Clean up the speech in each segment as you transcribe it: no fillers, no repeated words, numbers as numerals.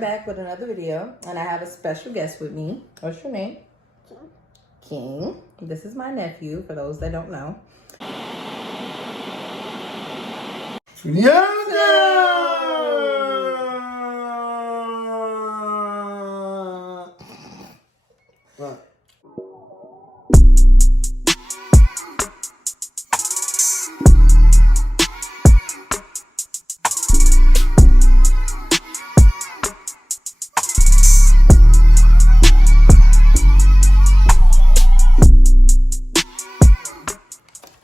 back with another video, and I have a special guest with me. What's your name? King. This is my nephew, for those that don't know.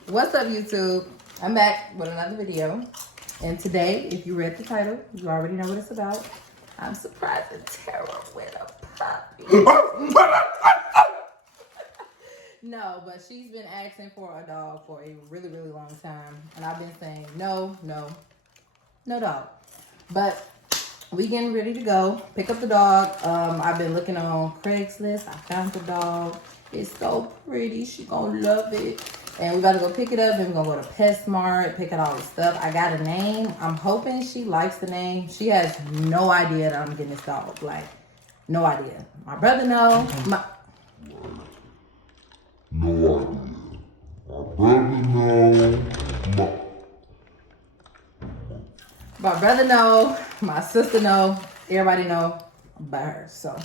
What's up, YouTube? I'm back with another video, and today, if you read the title, you already know what it's about. I'm surprising Tarah with a puppy. No, but she's been asking for a dog for a really, really long time, and I've been saying no dog. But we getting ready to go pick up the dog. I've been looking on Craigslist. I found the dog. It's so pretty. She gonna love it. And we gotta go pick it up, and we're gonna go to PetSmart, pick out all the stuff. I got a name. I'm hoping she likes the name. She has no idea that I'm getting this dog. Like, no idea. My brother knows. No idea. My brother knows. My brother know. My sister know. Everybody know about her. So.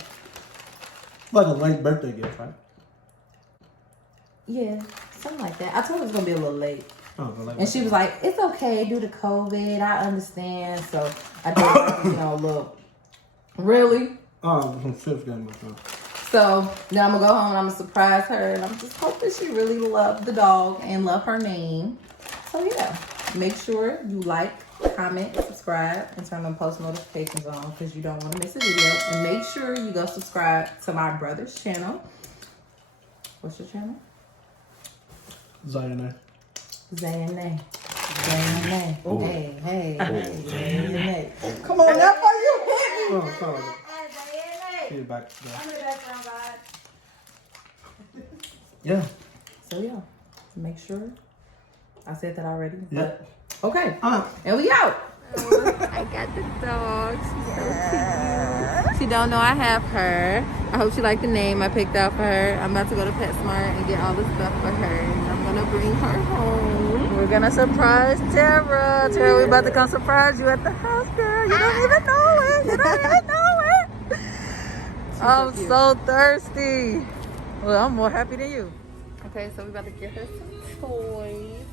Like a late birthday gift, right? Yeah, something like that. I told her it was gonna be a little late. Oh, and she was like, it's okay due to COVID. I understand. So I did, like, look. Really? Oh, some chips got in my phone. So now I'm gonna go home and I'm gonna surprise her, and I'm just hoping she really loved the dog and love her name. So yeah, make sure you like, comment, subscribe, and turn on post notifications on because you don't want to miss a video. And make sure you go subscribe to my brother's channel. What's your channel? Zayane. Oh. Hey. Come on, that's why you hit me. Oh, sorry. Get it back. I'm in the background, guys. Yeah. So yeah, make sure. I said that already. Yeah. But, okay. And we out. I got the dog. She's so cute. She don't know I have her. I hope she liked the name I picked out for her. I'm about to go to PetSmart and get all the stuff for her. And I'm gonna bring her home. We're gonna surprise Tarah. Tarah, we're about to come surprise you at the house, girl. You don't even know it. You don't even know it. I'm so thirsty. Well, I'm more happy than you. Okay, so we're about to get her some toys.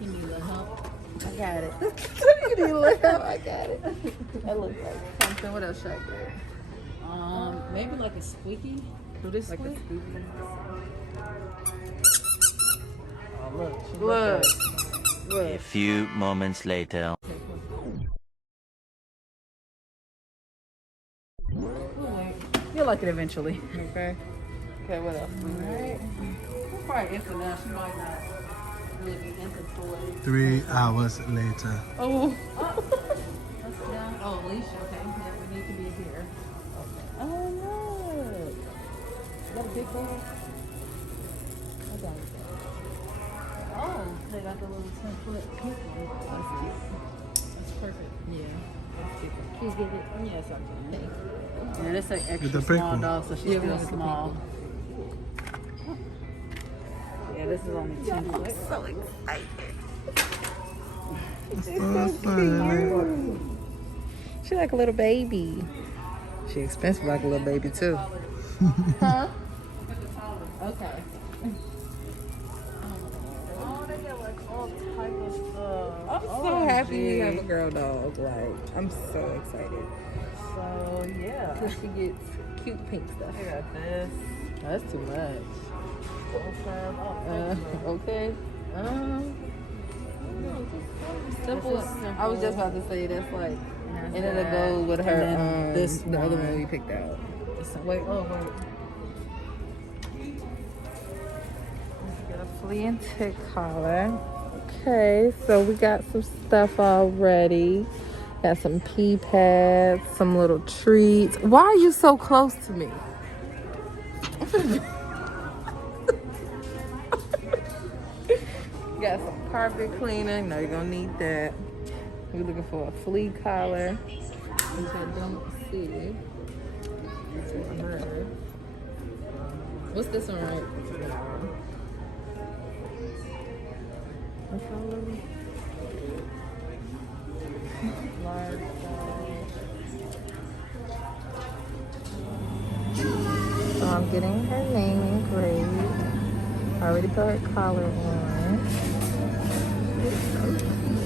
You need a little help? I got it. You need a little help? I got it. That looks like something. What else should I get? Maybe like a squeaky. Do this Like a squeak? squeaky. Oh, look. Look. A few moments later. You'll like it eventually. Okay. Okay, what else? Alright. We'll probably answer now. She might not really be into toys. 3 hours later. Oh. That's down. Oh, leash. Okay. Yeah, we need to be here. Okay. Oh, look. Is that a big dog? I got it. Oh, they got the little 10-foot pink one. That's cute. That's perfect. Yeah. That's cute. Can you get it? Yes, I can. Yeah, that's an extra small dog, so she's still small. Yeah, this is only 10 foot. So excited. She like a little baby. She expensive like a little baby too. Huh? Okay. Oh, they got like all type of stuff. I'm so happy you have a girl dog. Like, I'm so excited. So, yeah. Cause she gets cute pink stuff. I got this. That's too much. Okay. Simple. I was just about to say that's like, and it'll go with her. This the other one we picked out. Wait, oh wait. Get a flea and tick collar. Okay, so we got some stuff already. Got some pee pads, some little treats. Why are you so close to me? Got some carpet cleaner. No, you're gonna need that. We're looking for a flea collar, which I don't see. It's for her. What's this one right? What color? Large size. So I'm getting her name engraved. I already put her collar on. It's so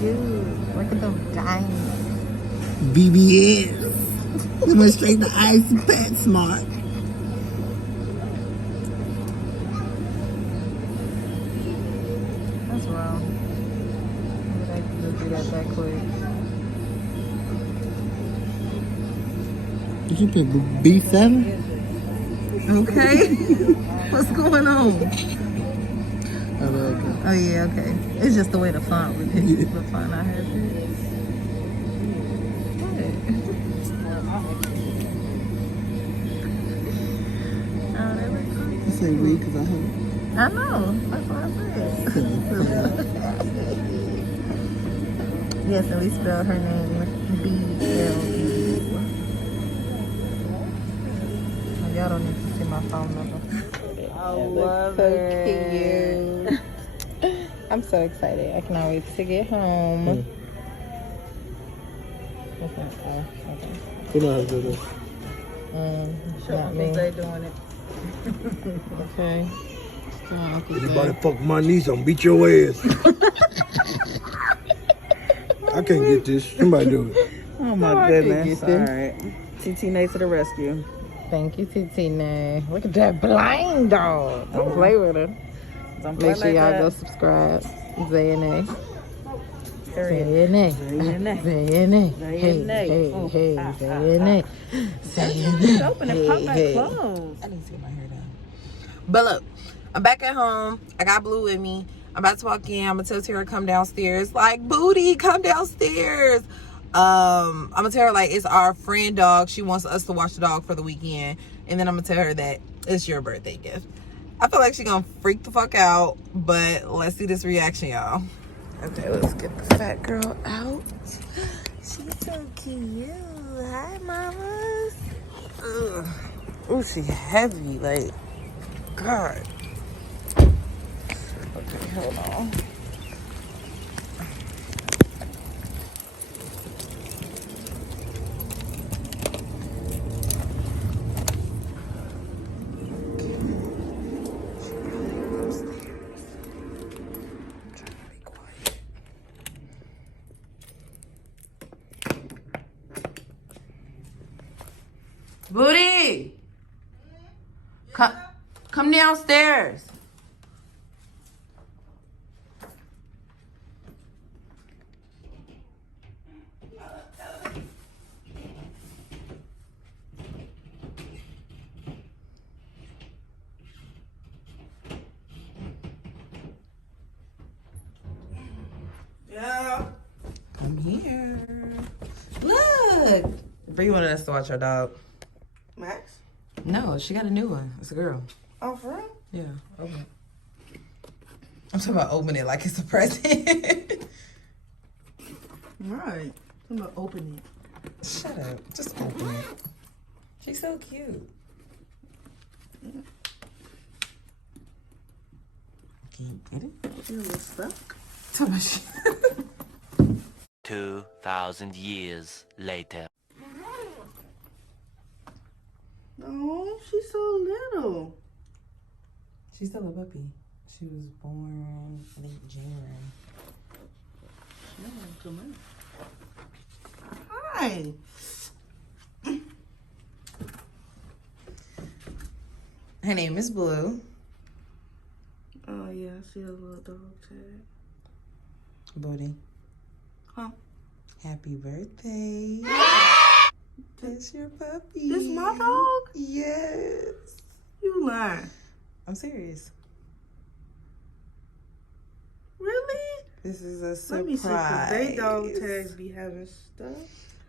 cute. Look at them diamonds. BBS. We went straight to Ice Pet Smart. That's wrong. I can just do that quick. Did you put B7? Okay. What's going on? Oh, okay. Oh yeah, okay. It's just the way the font would hit. Yeah. The font I had to. Oh, that looks so You say we because I have. I know. That's what I said. Yes, and we spelled her name B-L-E. Y'all don't need to see my phone number. I love so it. cute. I'm so excited. I cannot wait to get home. Okay. You know how to do this. Not me. They doing it. Okay. Anybody fuck my niece, I'm beat your ass. I can't get this. Somebody do it. Oh my I can't goodness. get All this. right. TT Nate to the rescue. Thank you, Titine. Look at that blind dog. Don't play with her. Don't play Make sure like y'all that. go subscribe. ZNA. Period. ZNA. ZNA. ZNA. Hey, ZNA. hey, Oh, hey, ah, ZNA. It's ZNA. open and pop back closed. I need to get my hair done. But look, I'm back at home. I got Blue with me. I'm about to walk in. I'm gonna tell Tara come downstairs. Like, Booty, come downstairs. I'm gonna tell her like it's our friend dog. She wants us to watch the dog for the weekend. And then I'm gonna tell her that it's your birthday gift. I feel like she's gonna freak the fuck out, but let's see this reaction, y'all. Okay, let's get the fat girl out. She's so cute. Hi, mamas. Ugh. Oh, she heavy, like, God. Okay, hold on. Booty! Come downstairs. Yeah. Come here. Look. Bree wanted us to watch our dog. Max? No, she got a new one. It's a girl. Oh, for real? Yeah. Open it. I'm talking about open it like it's a present. Right. I'm gonna open it. Shut up. Just open it. She's so cute. Can you get it? She's a little stuck. Too much. 2,000 years later. Oh, she's so little. She's still a puppy. She was born, I think, January. Come on. Hi. Her name is Blue. Oh, yeah, I see a little dog tag. Booty. Huh? Happy birthday. That's your puppy. This my dog? Yes. You lying. I'm serious. Really? This is a surprise. Let me see, because they dog tags be having stuff.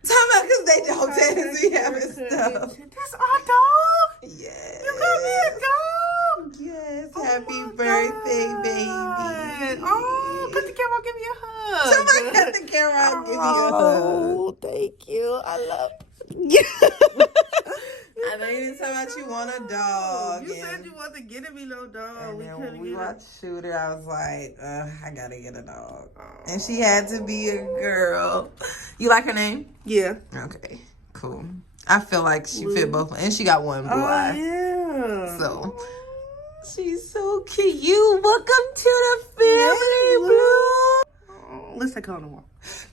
Talking about because they dog tags be having stuff. This our dog? Yes. You got me a dog? Yes, happy birthday, baby. Oh, cut the camera, give me a hug. Somebody cut the camera and give me a hug. Oh, thank you. I love I know you didn't tell about you want a dog. You said you wasn't getting me no dog. And We then couldn't when we get watched Shooter, I was like, I gotta get a dog. And she had to be a girl. You like her name? Yeah. Okay, cool. I feel like she fit both. And she got one blue eye. Yeah. So, she's so cute. Welcome to the family, Blue. Oh, let's take her on a walk.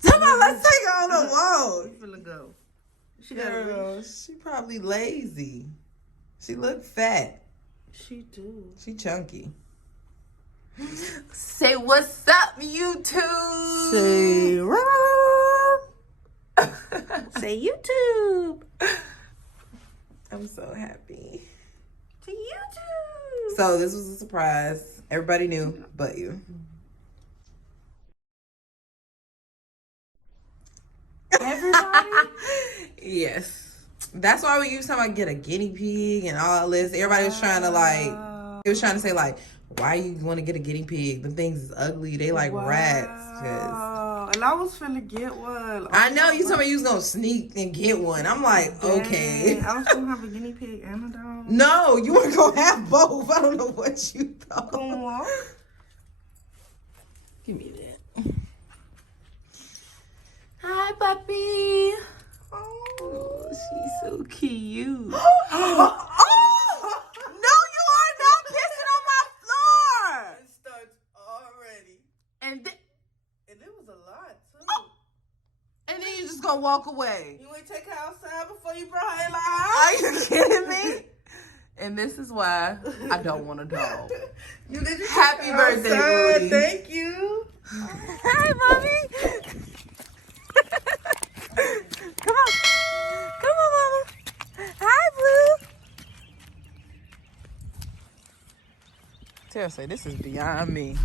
Let's take her on a walk. We finna go. She got a Girl, leash. she probably lazy. She look fat. She do. She chunky. Say what's up, YouTube. Say YouTube. I'm so happy. To YouTube. So this was a surprise. Everybody knew, but you. Everybody? Yes. That's why we used to get a guinea pig and all this. Everybody was trying to it was trying to say why you want to get a guinea pig? The things is ugly. They like rats. And I was finna get one. I know you told me you was gonna sneak and get one. I'm like, okay. Dang, I was gonna have a guinea pig and a dog. No, you weren't gonna have both. I don't know what you thought. Aww. Give me that. Hi, puppy. Oh, she's so cute. Oh! No, you are not pissing on my floor. It starts already. And And it was a lot, too. and then you just gonna walk away. You ain't take her outside before you brought her in the Are house? you kidding me? And this is why I don't want a dog. You did Happy birthday, Rudy. Thank you. Hi, mommy. Come on. Come on, mama. Hi, Blue. Tara say this is beyond me.